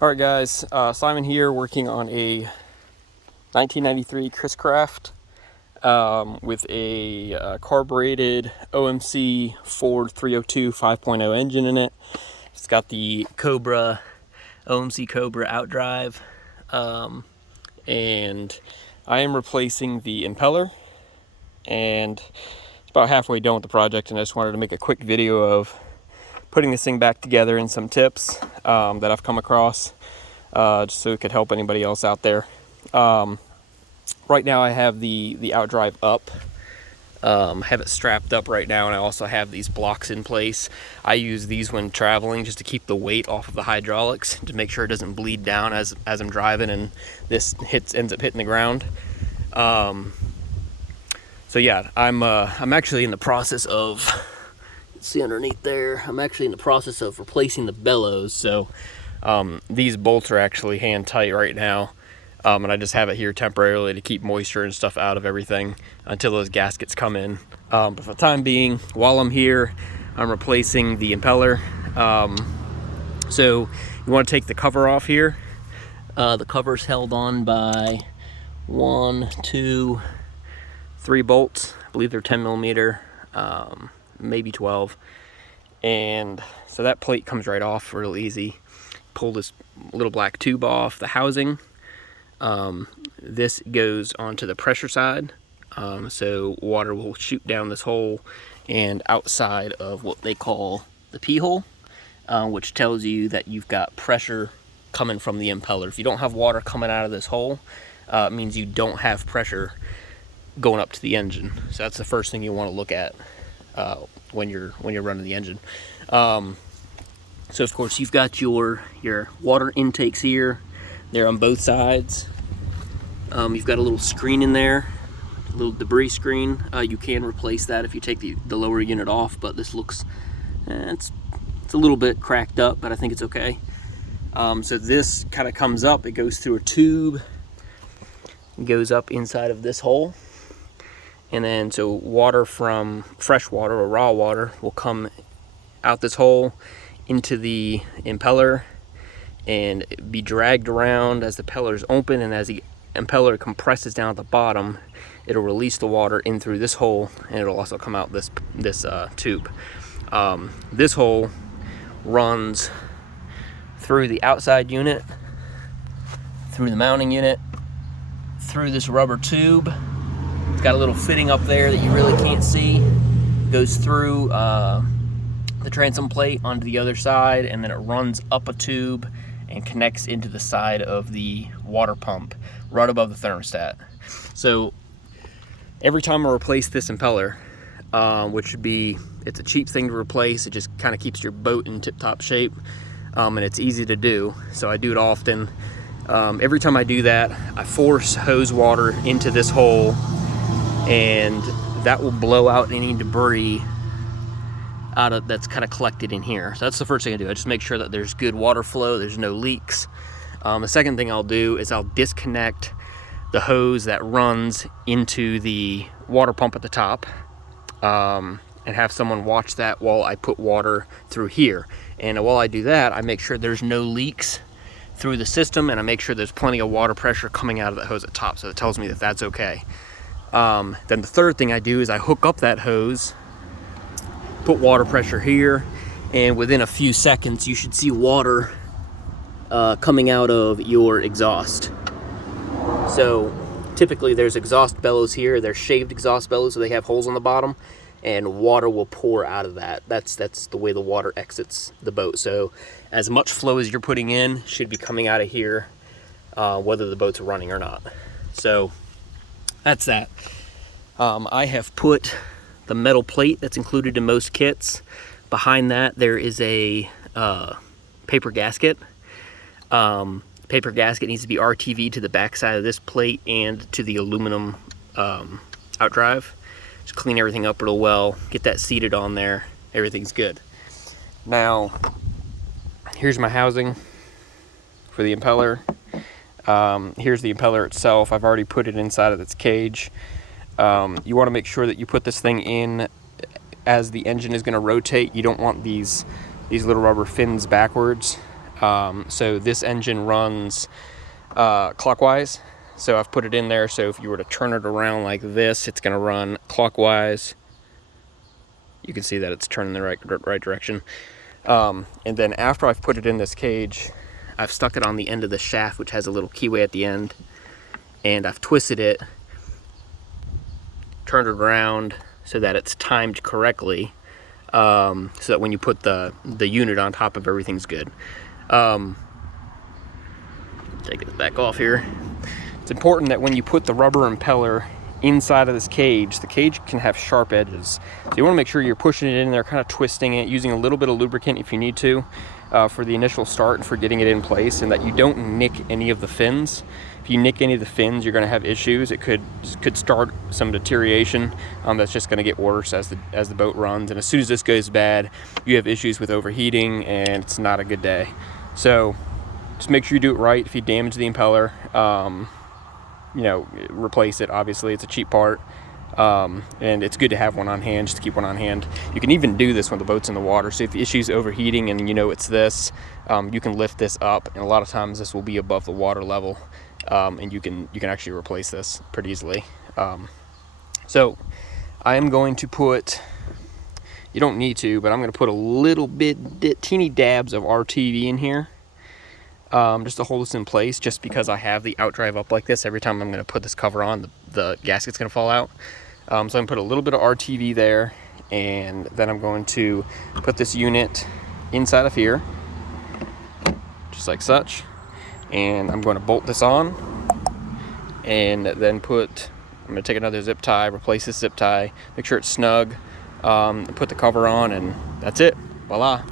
Alright guys, Simon here working on a 1993 Chris Craft with a carbureted OMC Ford 302 5.0 engine in it. It's got the Cobra, OMC Cobra outdrive, and I am replacing the impeller, and it's about halfway done with the project, and I just wanted to make a quick video of putting this thing back together and some tips that I've come across, just so it could help anybody else out there. Right now I have the outdrive up. I have it strapped up right now, and I also have these blocks in place. I use these when traveling just to keep the weight off of the hydraulics, to make sure it doesn't bleed down as I'm driving and this ends up hitting the ground. So yeah, I'm actually in the process of, see underneath there, I'm actually in the process of replacing the bellows. So these bolts are actually hand tight right now, and I just have it here temporarily to keep moisture and stuff out of everything until those gaskets come in. But for the time being, while I'm here, I'm replacing the impeller. So you want to take the cover off here. The cover's held on by 1, 2, 3 bolts. I believe they're 10 millimeter. Maybe 12, and so that plate comes right off real easy. Pull this little black tube off the housing. This goes onto the pressure side, so water will shoot down this hole and outside of what they call the P hole, which tells you that you've got pressure coming from the impeller. If you don't have water coming out of this hole, it means you don't have pressure going up to the engine. So that's the first thing you want to look at when you're running the engine. So of course you've got your water intakes here. They're on both sides. You've got a little screen in there, a little debris screen. You can replace that if you take the lower unit off, but this looks, it's a little bit cracked up, but I think it's okay. So this kind of comes up, it goes through a tube, it goes up inside of this hole. And then so water from fresh water or raw water will come out this hole into the impeller and be dragged around as the impeller is open, and as the impeller compresses down at the bottom, it'll release the water in through this hole, and it'll also come out this tube. This hole runs through the outside unit, through the mounting unit, through this rubber tube. It's got a little fitting up there that you really can't see. Goes through the transom plate onto the other side, and then it runs up a tube and connects into the side of the water pump right above the thermostat. So every time I replace this impeller, which would be, it's a cheap thing to replace, it just kind of keeps your boat in tip-top shape, and it's easy to do, so I do it often. Every time I do that, I force hose water into this hole, and that will blow out any debris out of that's kind of collected in here. So that's the first thing I do. I just make sure that there's good water flow, there's no leaks. The second thing I'll do is I'll disconnect the hose that runs into the water pump at the top, and have someone watch that while I put water through here. And while I do that, I make sure there's no leaks through the system, and I make sure there's plenty of water pressure coming out of the hose at the top, so it tells me that that's okay. Then the third thing I do is I hook up that hose, put water pressure here, and within a few seconds you should see water coming out of your exhaust. So typically there's exhaust bellows here. They're shaved exhaust bellows, so they have holes on the bottom, and water will pour out of that. That's the way the water exits the boat. So as much flow as you're putting in should be coming out of here, whether the boat's running or not. So that's that. I have put the metal plate that's included in most kits. Behind that there is a paper gasket. Paper gasket needs to be RTV to the back side of this plate and to the aluminum outdrive. Just clean everything up real well, get that seated on there, everything's good. Now, here's my housing for the impeller. Here's the impeller itself. I've already put it inside of its cage. You want to make sure that you put this thing in as the engine is going to rotate. You don't want these little rubber fins backwards. So this engine runs clockwise. So I've put it in there, so if you were to turn it around like this, it's going to run clockwise. You can see that it's turning the right direction. And then after I've put it in this cage, I've stuck it on the end of the shaft, which has a little keyway at the end, and I've twisted it, turned it around so that it's timed correctly, so that when you put the unit on top of everything's good. Take it back off here. It's important that when you put the rubber impeller inside of this cage, the cage can have sharp edges. So you want to make sure you're pushing it in there, kind of twisting it, using a little bit of lubricant if you need to, for the initial start and for getting it in place, and that you don't nick any of the fins. If you nick any of the fins, you're going to have issues. It could start some deterioration that's just going to get worse as the boat runs. And as soon as this goes bad, you have issues with overheating, and it's not a good day. So just make sure you do it right. If you damage the impeller, you know, replace it. Obviously, it's a cheap part, and it's good to have one on hand, just to keep one on hand. You can even do this when the boat's in the water. So if the issue's overheating and you know it's this, you can lift this up, and a lot of times this will be above the water level, and you can actually replace this pretty easily. So I am going to put, you don't need to, but I'm going to put a little bit, teeny dabs of RTV in here. Just to hold this in place, just because I have the outdrive up like this. Every time I'm going to put this cover on, the gasket's going to fall out. So I'm going to put a little bit of RTV there, and then I'm going to put this unit inside of here, just like such. And I'm going to bolt this on, and then I'm going to take another zip tie, replace this zip tie, make sure it's snug, put the cover on, and that's it. Voila.